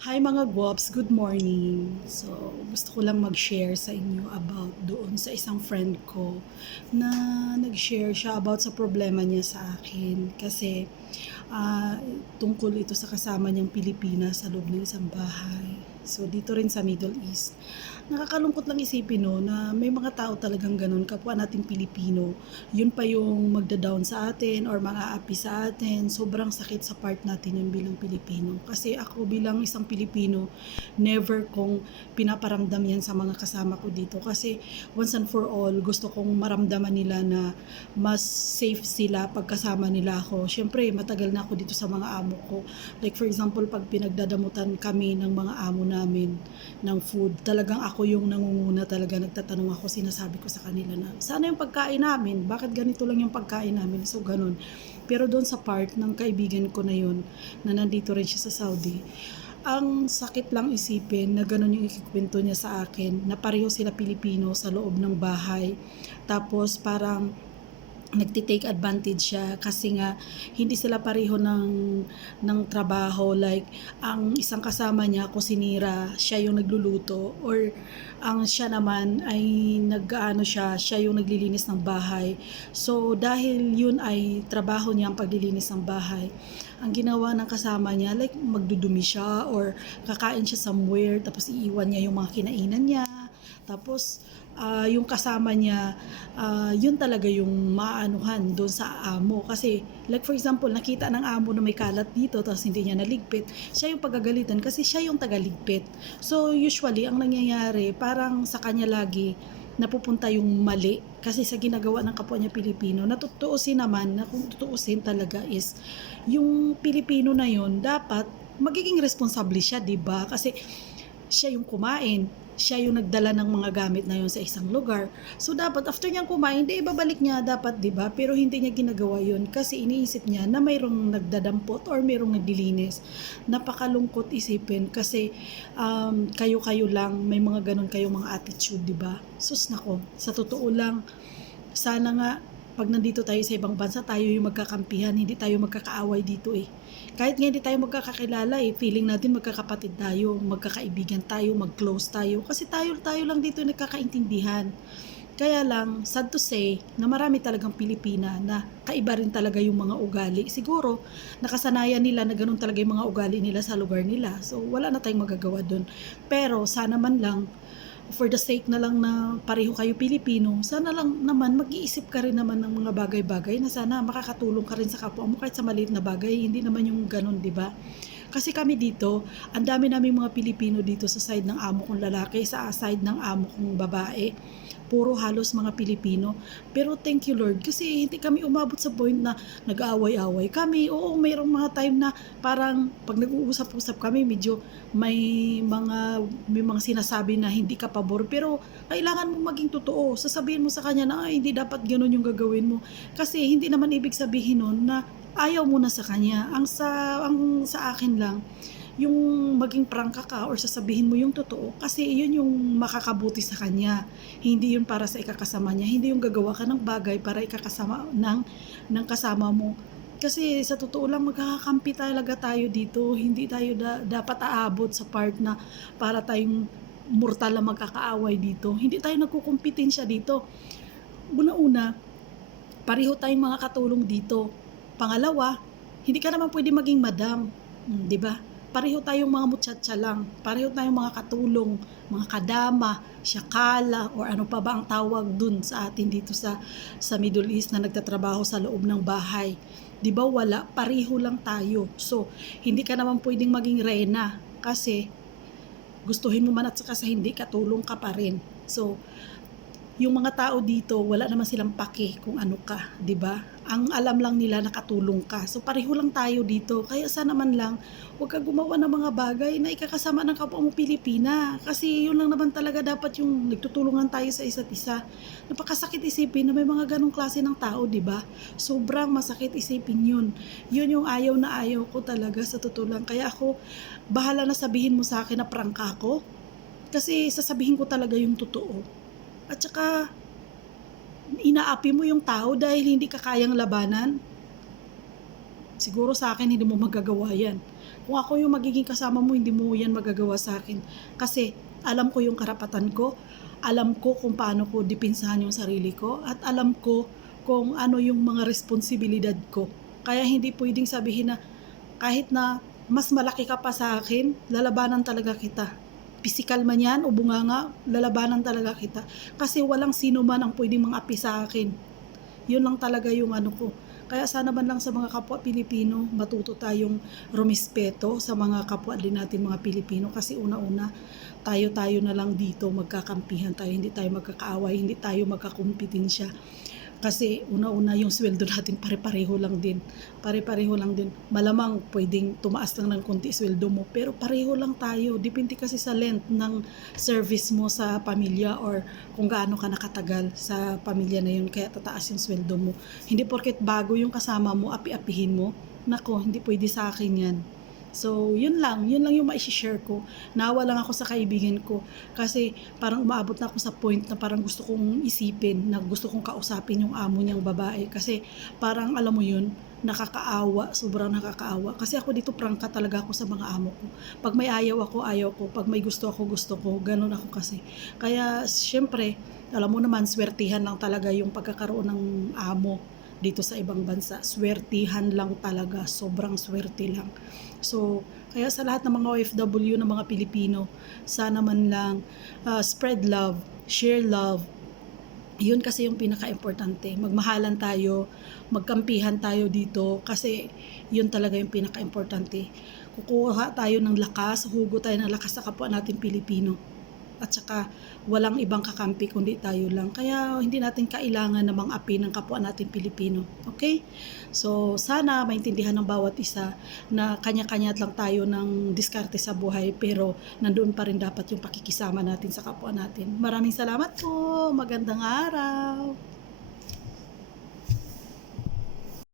Hi mga guwaps, good morning. So, gusto ko lang mag-share sa inyo about doon sa isang friend ko na nag-share siya about sa problema niya sa akin. Kasi ah, tungkol ito sa kasama niyang Pilipina sa loob ng isang bahay. So, dito rin sa Middle East. Nakakalungkot lang isipin no, na may mga tao talagang ganun, kapwa nating Pilipino. Yun pa yung magda-down sa atin or mga-aapi sa atin. Sobrang sakit sa part natin yun bilang Pilipino. Kasi ako bilang isang Pilipino, never kong pinaparamdam yan sa mga kasama ko dito. Kasi once and for all, gusto kong maramdaman nila na mas safe sila pagkasama nila ako. Siyempre, matagal na ako dito sa mga amo ko. Like for example, pag pinagdadamutan kami ng mga amo namin ng food, talagang ako yung nangunguna talaga, nagtatanong ako, sinasabi ko sa kanila na, sana yung pagkain namin, bakit ganito lang yung pagkain namin, so ganun. Pero doon sa part ng kaibigan ko na yun, na nandito rin siya sa Saudi, ang sakit lang isipin na ganun yung ikikwento niya sa akin, na pareho sila Pilipino sa loob ng bahay. Tapos parang nagti-take advantage siya kasi nga hindi sila pareho ng trabaho. Like ang isang kasama niya kusinira, siya yung nagluluto, or ang siya naman ay nag-ano siya yung naglilinis ng bahay. So dahil yun ay trabaho niya, ang paglilinis ng bahay, ang ginawa ng kasama niya, like magdudumi siya or kakain siya somewhere tapos iiwan niya yung mga kinainan niya. Tapos yung kasama niya, yun talaga yung maanuhan doon sa amo. Kasi like for example, nakita ng amo na may kalat dito tapos hindi niya naligpit, siya yung pagagalitan kasi siya yung tagaligpit. So usually ang nangyayari, parang sa kanya lagi napupunta yung mali kasi sa ginagawa ng kapwa niya Pilipino. Natutuusin naman na kung tutuusin talaga is yung Pilipino na yun dapat magiging responsable siya, 'di ba? Kasi siya yung kumain, siya yung nagdala ng mga gamit na yun sa isang lugar. So dapat after niyang kumain, di ibabalik niya dapat, 'di ba? Pero hindi niya ginagawa yun kasi iniisip niya na mayroong nagdadampot or mayroong naglilinis. Napakalungkot isipin kasi kayo-kayo lang, may mga ganun kayo mga attitude, 'di ba? Sus nako, sa totoo lang, sana nga pag nandito tayo sa ibang bansa, tayo yung magkakampihan, hindi tayo magkakaaway dito eh. Kahit nga hindi tayo magkakakilala eh, feeling natin magkakapatid tayo, magkakaibigan tayo, mag-close tayo. Kasi tayo lang dito nagkakaintindihan. Kaya lang, sad to say, na marami talagang Pilipina na kaiba rin talaga yung mga ugali. Siguro, nakasanayan nila na ganun talaga yung mga ugali nila sa lugar nila. So, wala na tayong magagawa dun. Pero, sana man lang, for the sake na lang na pareho kayo Pilipino, sana lang naman mag-iisip ka rin naman ng mga bagay-bagay na sana makakatulong ka rin sa kapwa mo kahit sa maliit na bagay, hindi naman yung ganun, di ba? Kasi kami dito, ang dami naming mga Pilipino dito sa side ng amo kong lalaki, sa side ng amo kong babae. Puro halos mga Pilipino. Pero thank you Lord, kasi hindi kami umabot sa point na nag-aaway-away kami. Oo, mayroong mga time na parang pag nag-uusap-usap kami, medyo may mga sinasabi na hindi ka pabor. Pero kailangan mo maging totoo. Sasabihin mo sa kanya na ay, hindi dapat ganun yung gagawin mo. Kasi hindi naman ibig sabihin nun na ayaw mo na sa kanya. Ang sa akin lang, yung maging prangka ka or sasabihin mo yung totoo kasi yun yung makakabuti sa kanya. Hindi yun para sa ikakasama niya. Hindi yung gagawa ka ng bagay para ikakasama ng kasama mo. Kasi sa totoo lang, magkakakampi talaga tayo dito. Hindi tayo dapat aabot sa part na para tayong mortal na magkakaaway dito. Hindi tayo nagkukumpetensya dito. Una-una, pareho tayong mga katulong dito. Pangalawa, hindi ka naman pwede maging madam, 'di ba? Pareho tayong mga muchacha lang, pareho tayong mga katulong, mga kadama, syakala, or ano pa ba ang tawag dun sa atin dito sa Middle East na nagtatrabaho sa loob ng bahay. 'Di ba wala, pareho lang tayo. So, hindi ka naman pwedeng maging reyna kasi gustuhin mo man at saka sa hindi katulong ka pa rin. So, yung mga tao dito, wala naman silang pake kung ano ka, 'di ba? Ang alam lang nila nakatulong ka. So pareho lang tayo dito. Kaya sana man lang, huwag ka gumawa ng mga bagay na ikakasama ng kapwa mo Pilipina. Kasi yun lang naman talaga dapat yung nagtutulungan tayo sa isa't isa. Napakasakit isipin na may mga ganong klase ng tao, 'di ba? Sobrang masakit isipin yun. Yun yung ayaw na ayaw ko talaga sa totoo lang. Kaya ako, bahala na sabihin mo sa akin na prangka ako. Kasi sasabihin ko talaga yung totoo. At saka, inaapi mo yung tao dahil hindi ka kayang labanan. Siguro sa akin, hindi mo magagawa yan. Kung ako yung magiging kasama mo, hindi mo yan magagawa sa akin. Kasi alam ko yung karapatan ko, alam ko kung paano ko dipinsahan yung sarili ko, at alam ko kung ano yung mga responsibilidad ko. Kaya hindi pwedeng sabihin na kahit na mas malaki ka pa sa akin, lalabanan talaga kita. Pisikal man yan o bunganga, lalabanan talaga kita. Kasi walang sino man ang pwedeng mang-api sa akin. Yun lang talaga yung ano ko. Kaya sana man lang sa mga kapwa Pilipino, matuto tayong rumispeto sa mga kapwa din natin mga Pilipino. Kasi una-una, tayo-tayo na lang dito magkakampihan tayo, hindi tayo magkakaaway, hindi tayo magkakumpetensya. Kasi una-una yung sweldo natin pare-pareho lang din. Pare-pareho lang din. Malamang pwedeng tumaas lang ng konti sweldo mo, pero pareho lang tayo. Depende kasi sa length ng service mo sa pamilya or kung gaano ka nakatagal sa pamilya na yun, kaya tataas yung sweldo mo. Hindi porket bago yung kasama mo, api-apihin mo. Nako, hindi pwede sa akin yan. So, yun lang yung mai-share ko. Naawa lang ako sa kaibigan ko kasi parang umaabot na ako sa point na parang gusto kong isipin, na gusto kong kausapin yung amo niyang babae kasi parang alam mo yun, nakakaawa, sobrang nakakaawa. Kasi ako dito prangka talaga ako sa mga amo ko. Pag may ayaw ko. Pag may gusto ko. Ganun ako kasi. Kaya, syempre, alam mo naman, swertihan lang talaga yung pagkakaroon ng amo dito sa ibang bansa. Swertihan lang talaga, sobrang swerte lang. So, kaya sa lahat ng mga OFW ng mga Pilipino, sana man lang spread love, share love. Yun kasi yung pinaka-importante. Magmahalan tayo, magkampihan tayo dito kasi yun talaga yung pinaka-importante. Kukuha tayo ng lakas, hugo tayo ng lakas sa kapwa natin Pilipino. At saka walang ibang kakampi kundi tayo lang. Kaya hindi natin kailangan na mang-api ng kapwa natin Pilipino. Okay? So sana maintindihan ng bawat isa na kanya-kanya lang tayo ng diskarte sa buhay, pero nandoon pa rin dapat yung pakikisama natin sa kapwa natin. Maraming salamat po. Magandang araw.